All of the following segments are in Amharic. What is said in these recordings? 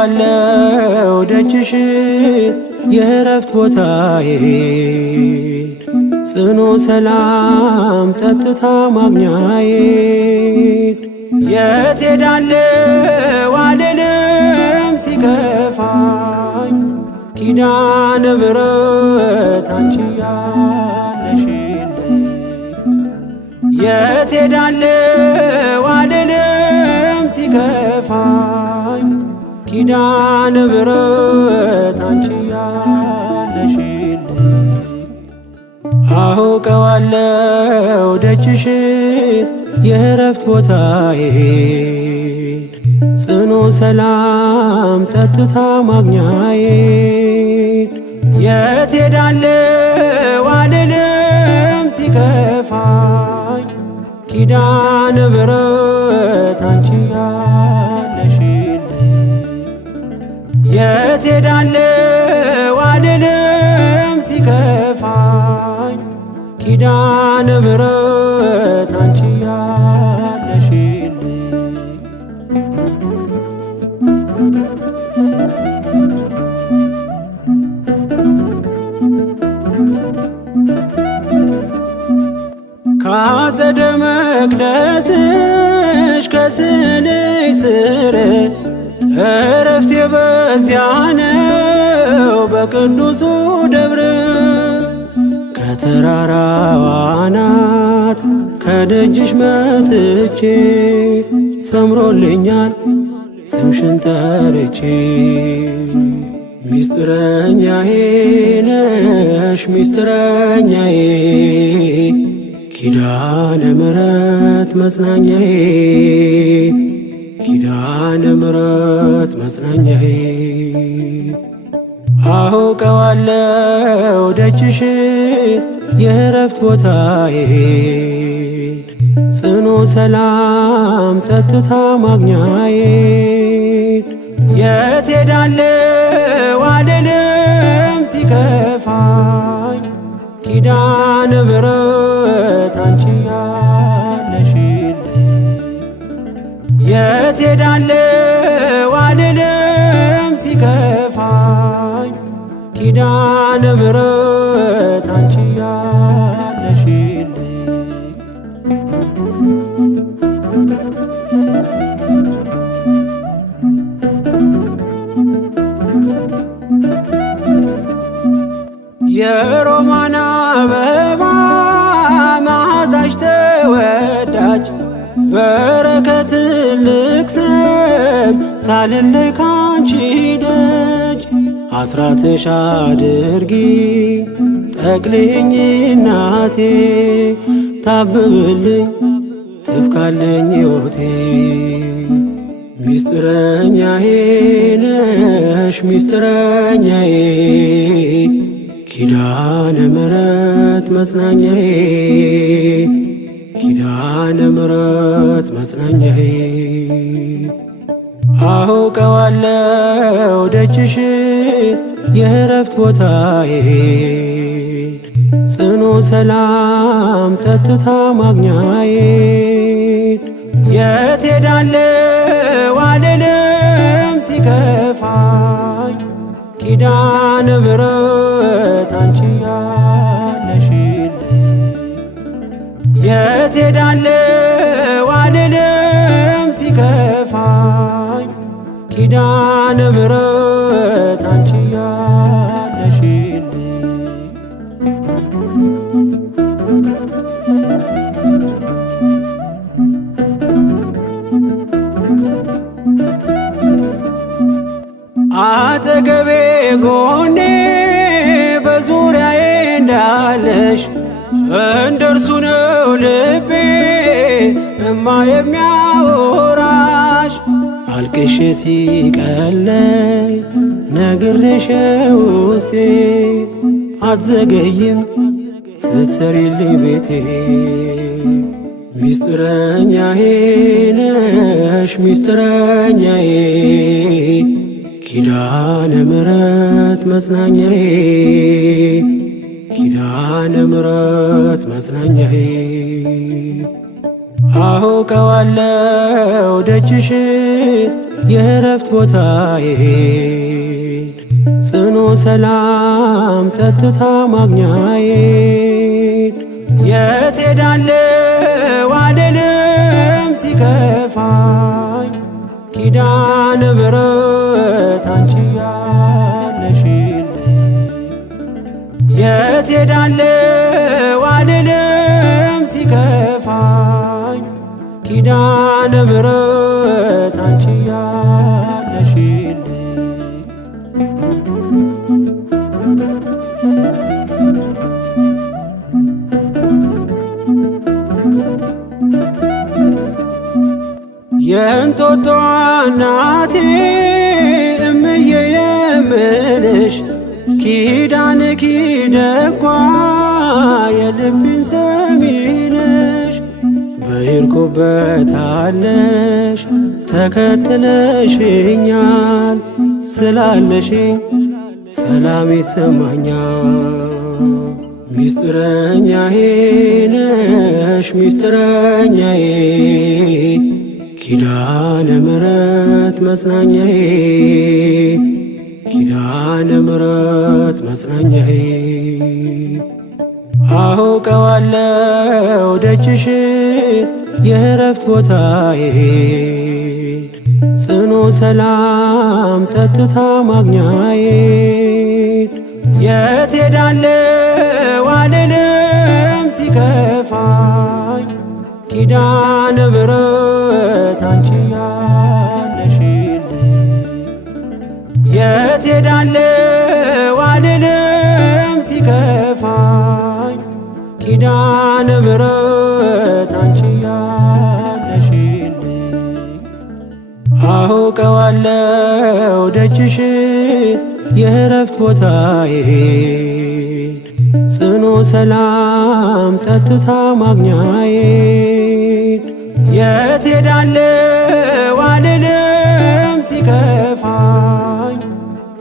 አውቀዋለሁ ደጅሽን የእረፍት ቦታዬን ጽኑ ሰላም ጸጥታ ማግኛዬን የት ሄዳለሁ አልልም ሲከፋኝ ኪዳነ ምሕረት አንቺ ያለሽልኝ የት ሄዳለሁ አልልም ሲከፋኝ ኪዳነ ምሕረት አንቺ ያለሽልኝ አውቀዋለሁ ደጅሽን የእረፍት ቦታዬን ጽኑ ሰላም ጸጥታ ማግኛዬን የት ሄዳለሁ አልልም ሲከፋኝ ኪዳነ ምሕረት አንቺ ያለሽልኝ የት ሄዳለሁ አልልም ሲከፋኝ ኪዳነ ምሕረት አንቺ ያለሽልኝ ከአጸደ መቅደስሽ ከስንኝ ስር እረፍቴ በዚያ ነው በቅዱሱ ደብር ከተራራው አናት ከደጅሽ መጥቼ ሰምሮልኛል ስምሽን ጠርቼ ሚስጥረኛዬ ነሽ ሚስጥረኛዬ ኪዳነ ምሕረት መጽናኛዬ ኪዳነ ምሕረት መጽናኛዬ አውቀዋለሁ ደጅሽን የእረፍት ቦታዬን ጽኑ ሰላም ጸጥታ ማግኛዬን የት ሄዳለሁ አልልም ሲከፋኝ ኪዳነ ምሕረት አንቺ ያለሽልኝ የት ሄዳለሁ አልልም ሲከፋኝ ኪዳነ ምሕረት አንቺ ያለሽልኝ የሮማን አበባ መዓዛሽ ተወዳጅ በረከት ልቅሰም ሳልለይ ካንቺ ደጅ አስራትሽ አድርጊ ጠቅልኝ እናቴ ታብብልኝ ትብካለኝ ሕይወቴ ሚስጥረኛዬ ነሽ ሚስጥረኛዬ ኪዳነ ምሕረት መጽናኛዬ ኪዳነ ምሕረት መጽናኛዬ አውቀዋለሁ ደጅሽን የእረፍት ቦታዬን ጽኑ ሰላም ጸጥታ ማግኛዬን የት ሄዳለሁ አልልም ሲከፋኝ ኪዳነ ምሕረት አንቺ ያለሽልኝ የት ሄዳለሁ አልልም ሲከፋኝ ኪዳነ ምሕረት አንቺ ያለሽልኝ አጠገቤ ጎኔ በዙሪያዬ እንዳለሽ እንደርሱ ነው ልቤ እማ የሚያወራሽ አልቅሼ ሲቀለይ ነግሬሽ ውስጤ አትዘገይም ስትሰሪልኝ ቤቴ ሚስጥረኛዬ ነሽ ሚስጥረኛዬ ኪዳነ ምሕረት መጽናኛዬ ኪዳነ ምሕረት መጽናኛዬ አውቀዋለሁ ደጅሽን የእረፍት ቦታዬን ጽኑ ሰላም ጸጥታ ማግኛዬን የት ሄዳለሁ አልልም ሲከፋኝ ኪዳነ ምሕረት አንቺ ያለሽልኝ የት ሄዳለሁ አልልም ሲከፋኝ ኪዳነ ምሕረት አንቺ ያለሽልኝ የእንጦጦ እናቴ እምዬ የምልሽ ኪዳንኪ ደጓ የልቤን ሰሚ ነሽ በሄድኩበት አለሽ ተከትለሽኛል ስላለሽኝ ሰላም ይሰማኛል። ሚስጥረኛዬ ነሽ ሚስጥረኛዬ ኪዳነ ምሕረት መጽናኛዬ ኪዳነ ምሕረት መጽናኛዬ አውቀዋለሁ ደጅሽን የእረፍት ቦታዬን ጽኑ ሰላም ጸጥታ ማግኛዬን የት ሄዳለሁ አልልም ሲከፋኝ ኪዳነ ምሕረት አንቺ ያለሽልኝ የት ሄዳለሁ አልልም ሲከፋኝ ኪዳነ ምሕረት አንቺ ያለሽልኝ አውቀዋለሁ ደጅሽን የእረፍት ቦታዬን ጽኑ ሰላም ጸጥታ ማግኛዬን የት ሄዳለሁ አልልም ሲከፋኝ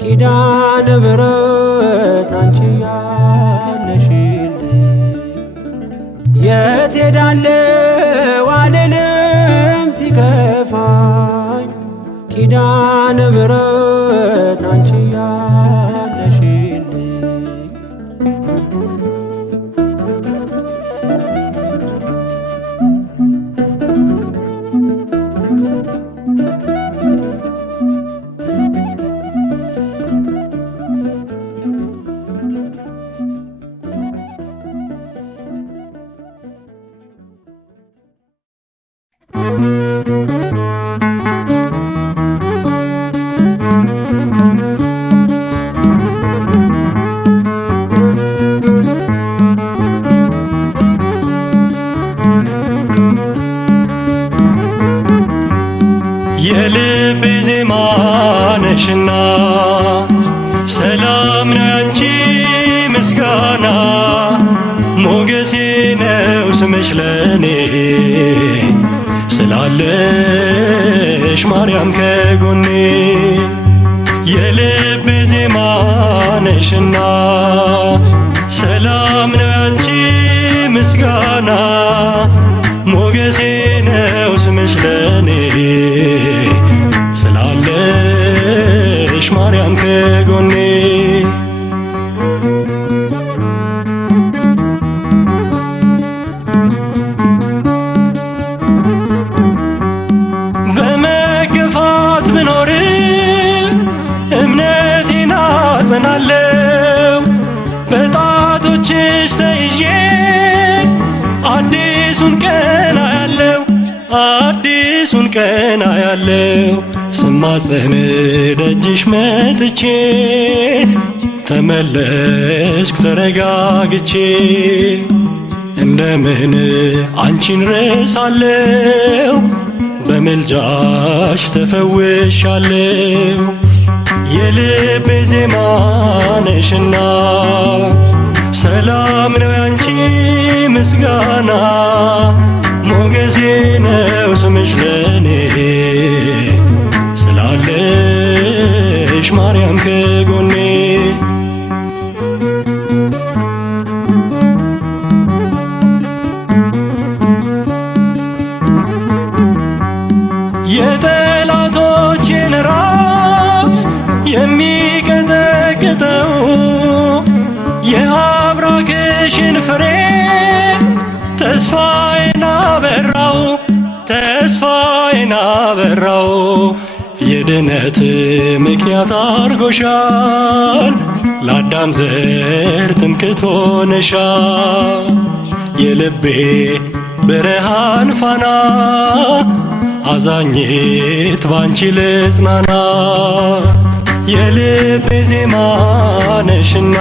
ኪዳነ ምሕረት አንቺ ያለሽልኝ የት ሄዳለሁ አልልም ሲከፋኝ ኪዳነ ምሕረት አንቺ ያለሽልኝ የልቤ ዜማ ነሽና ሰላም ነው ያንቺ ምስጋና ሞገሴ ነው ስምሽ ለኔ ስላለሽ ማርያም ከጎኔ የልቤ ዜማ ነሽና ሰላም ነው ያንቺ ምስጋና ሞገሴ ነው ስምሽ ለኔ ስላለሽ ማርያም ከጎኔ በመገፋት ብኖርም እምነቴን አጸናለሁ በጣቶችሽ ተይዤ አዲሱን ቀን አያለው አዲሱን ቀን አያለው ስማጸን ደጅሽ መጥቼ ተመለስኩ ተረጋግቼ እንደምን አንቺን ረሳለው በምልጃሽ ተፈውሻለው የልቤ ዜማ ነሽና ሰላም ነው ያንቺ ምስጋና ሞገሴ ነው ስምሽ ለኔ ስላለሽ ማርያም ከጎኔ የጠላቶቼ ቢቀጠቅጠው የአብራክሽን ፍሬ ተስፋዬን አበራው ተስፋዬን አበራው። የድነት ምክንያት አርጎሻል ለአዳም ዘር ትምክህት ሆነሻል። የልቤ ብርሃን ፋና አዛኝት ባንቺ ልጽናና። የልቤ ዜማ ነሽና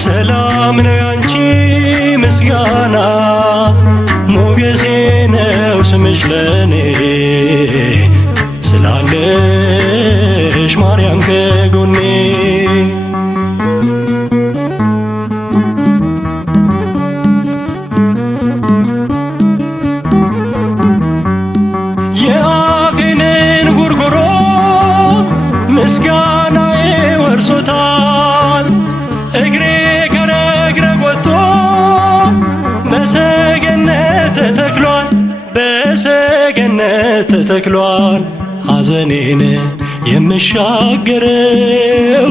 ሰላም ነው ያንቺ ምስጋና። ሞገሴ ነው ስምሽ ለኔ ስላለሽ ማርያም ከጎኔ። የአፌንን ጉርጉሮ ምስጋናዬ ወርሶታል። እግሬ ከረግረግ ወጥቶ በሰገነት ተተክሏል በሰገነት ተተክሏል። ሐዘኔን የምሻገረው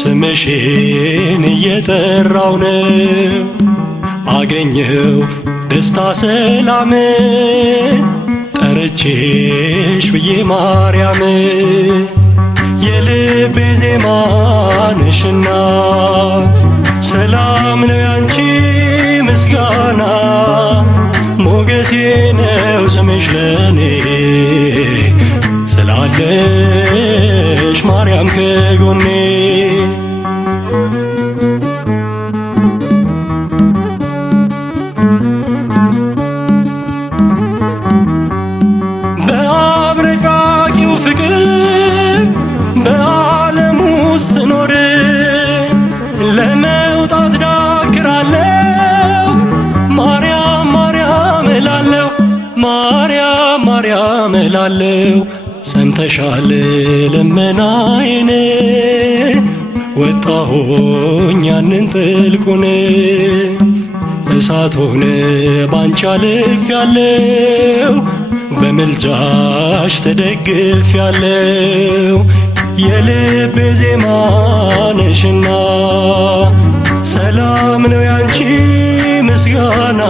ስምሽን እየጠራው ነው። አገኘው ደስታ ሰላም ጠርቼሽ ብዬ ማርያም። የልቤ ዜማ ነሽና ሰላም ነው ያንቺ ምስጋና። ሞገሴ ነው ስምሽ ለኔ ስላለሽ ማርያም ከጎኔ። በአብረቃቂው ፍቅር በዓለም ውስጥ ስኖር ለመውጣት ዳክራለሁ። ማርያም ማርያም እላለሁ ማርያም ማርያም እላለሁ። ሰምተሻል ልመናዬን ወጣሁኝ ያንን ጥልቁን። እሳት ሆነ ባንቺ አልፌያለሁ በምልጃሽ ተደግፌያለሁ። የልቤ ዜማ ነሽና ሰላም ነው ያንቺ ምስጋና።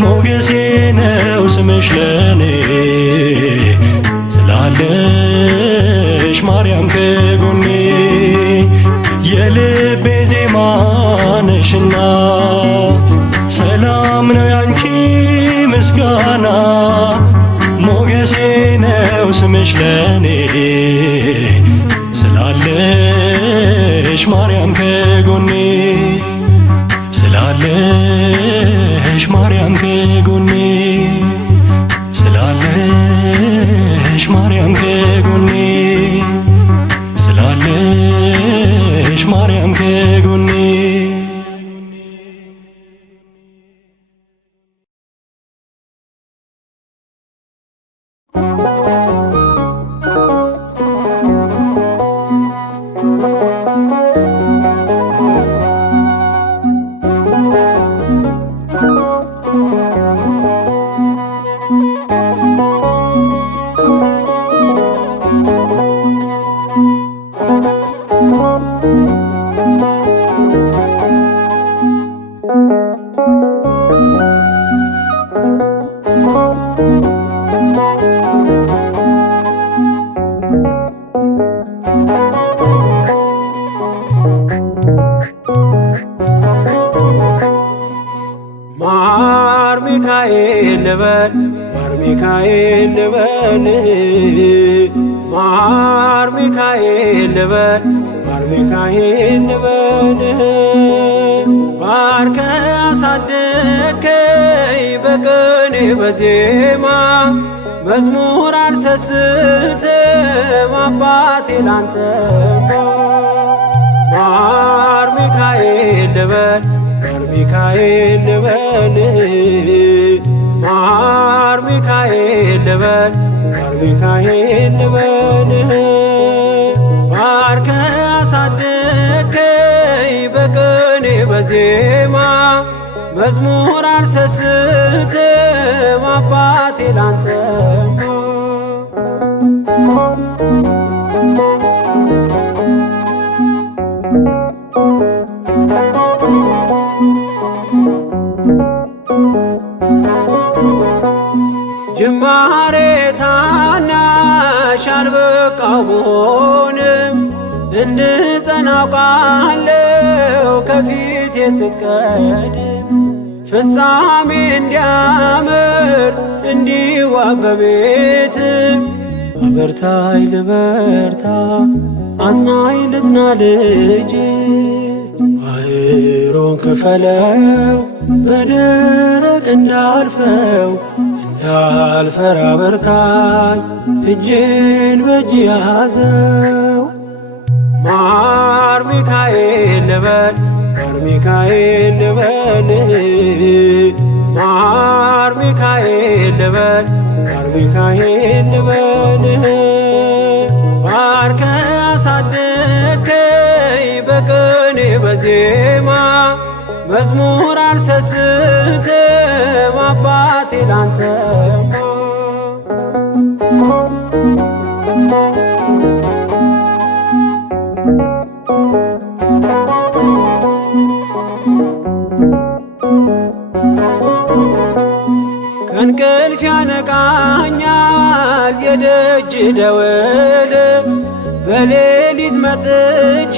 ሞገሴ ነው ስምሽ ለኔ ስላለሽ ማርያም ከጎኔ። የልቤ ዜማ ነሽና ሰላም ነው ያንቺ ምስጋና። ሞገሴ ነው ስምሽ ለኔ ስላለሽ ማርያም ከጎኔ ስላለሽ ማርያም ከጎኔ ስላለሽ ማርያም ከጎኔ ስላለሽ ማርያም ከጎኔ። ማር ሚካኤል ልበል ማር ሚካኤል ልበል ማር ሚካኤል ልበል ማር ሚካኤል ልበል። ባርከ አሳደከኝ በቅኔ በዜማ መዝሙር አልሰስትም አባቴ ላንተማ። ማር ሚካኤል ልበል ማር ሚካኤል ልበል ማር ሚካኤል ልበል ማር ሚካኤል ልበል። ባርከ አሳደከኝ በቅኔ በዜማ መዝሙር አልሰስትም አባቴ ላንተማ። እንድጸና አውቃለሁ ከፊቴ ስትቀድም ፍጻሜ እንዲያምር እንዲዋብ በቤት አበርታይ ልበርታ አጽናኝ ልጽና ልጅ ባህሩን ክፈለው በደረቅ እንዳልፈው እንዳልፈራ በርታኝ እጄን በእጅ ያዘው ማር ሚካኤል ልበል ማር ሚካኤል ልበል ማር ሚካኤል ልበል ማር ሚካኤል ልበል ባርከ አሳደከኝ በቅኔ በዜማ መዝሙር አልሰስትም አባቴ ላንተማ ከእንቅልፍ ያነቃኛል የደጅ ደወል በሌሊት መጥቼ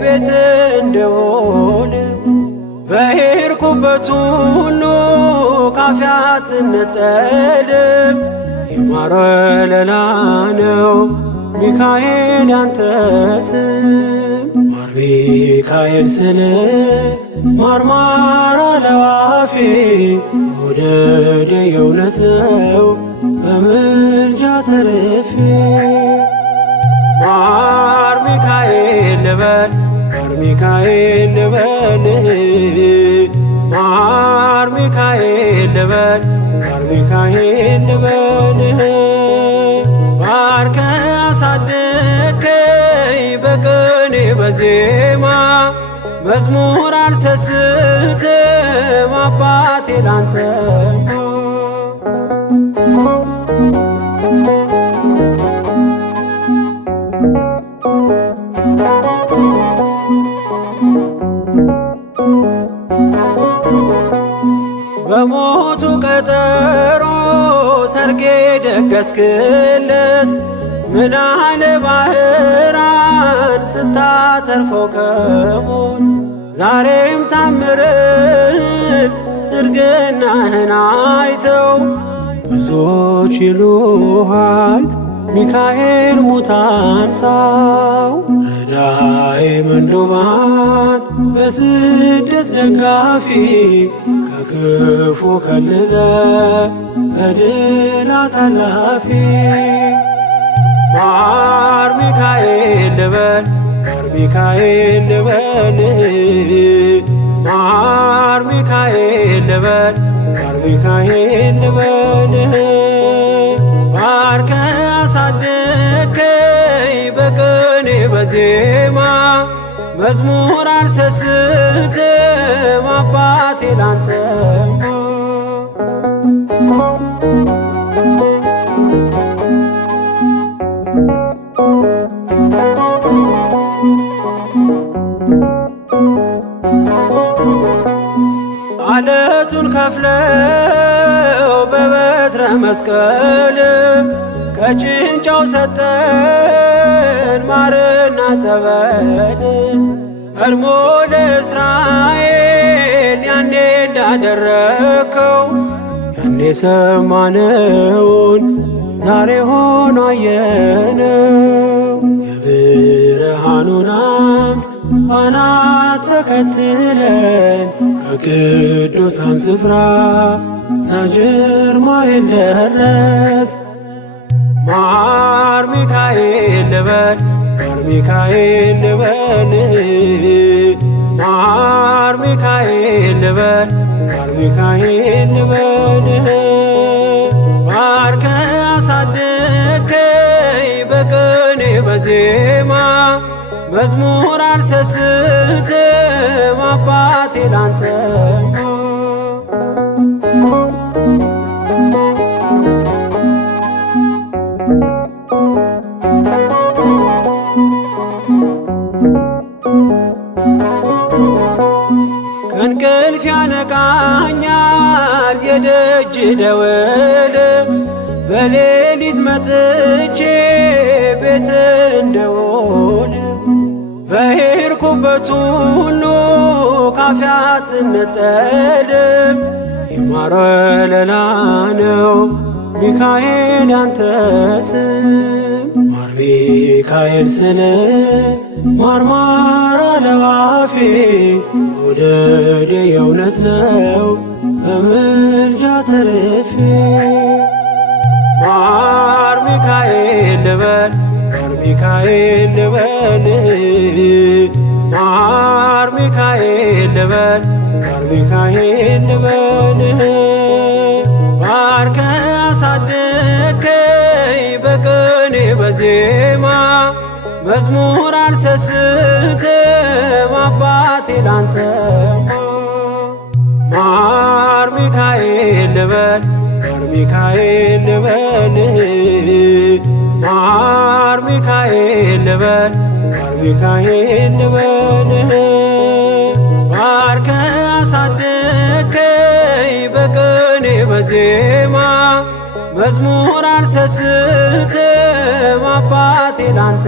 ቤት እንደውል በሄድኩበት ሁሉ ካፌ አትነጠልም የማር ወለላ ነው ሚካኤል ያንተ ስም ማር ሚካኤል ስል ማርማር አለው አፌ መውደድ የእውነት ነው በምልጃ ተርፌ ማር ሚካኤል ልበል ማር ሚካኤል ልበል ማር ሚካኤል ልበል ማር ሚካኤል ልበል ባርከ አሳደከኝ በቅኔ በዜማ መዝሙር አልሰስትም አባቴ ላንተማ በሞቱ ቀጠሮ ሰርጌ ደገስክለት ምናለ ባህራን ስታተርፈው ከሞት ዛሬም ታምርህን ትርግናህን አይተው ብዙዎች ይሉሃል ሚካኤል ሙታን ሳው ረዳኤ ምንዱባን በስደት ደጋፊ ከክፉ ከልለ በድል አሳላፊ ማር ሚካኤል ልበል ማር ሚካኤል ልበል ማር ሚካኤል ልበል ማር ሚካኤል ልበል ባርከ አሳደከኝ በቅኔ በዜማ መዝሙር አልሰስትም አባቴ ላንተማ አለቱን ከፍለው በበትረ መስቀል ከጭንጫው ሰጠን ማርና ጸበል ቀድሞ ለእስራኤል ያኔ እንዳደረከው ያኔ ሰማነውን ዛሬ ሆኖ አየነው የብርሃኑን አምድ ባናት ተከትለን ከቅዱሳን ስፍራ ሳጅርማኤል ደረስ ማር ሚካኤል ልበል ማር ሚካኤል ልበል ማር ሚካኤል ልበል ማር ሚካኤል ልበል ባርከ አሳደከኝ በቅኔ በዜማ መዝሙር አልሰስትም አባቴ ላንተማ ከእንቅልፍ ያነቃኛል የደጅ ደወል በሌሊት መጥቼ ቤት እንደውል ባየሁበት ሁሉ ካፌ አትነጠልም። የማር ወለላ ነው ሚካኤል ያንተ ስም። ማር ሚካኤል ስለ ማርማር አለው አፌ መውደድ የእውነት ነው በምልጃ ተርፌ። ማር ሚካኤል ልበል ማር ሚካኤል ልበል ማር ሚካኤል ልበል ማር ሚካኤል ልበል። ባርከ አሳደከኝ በቅኔ በዜማ መዝሙር አልሰስትም አባቴ ላንተማ። ማር ሚካኤል ልበል ማር ሚካኤል ልበል ማር ሚካኤል ልበል ማር ሚካኤል ልበል። ባርከ አሳደከኝ በቅኔ በዜማ መዝሙር አልሰስትም አባቴ ላንተ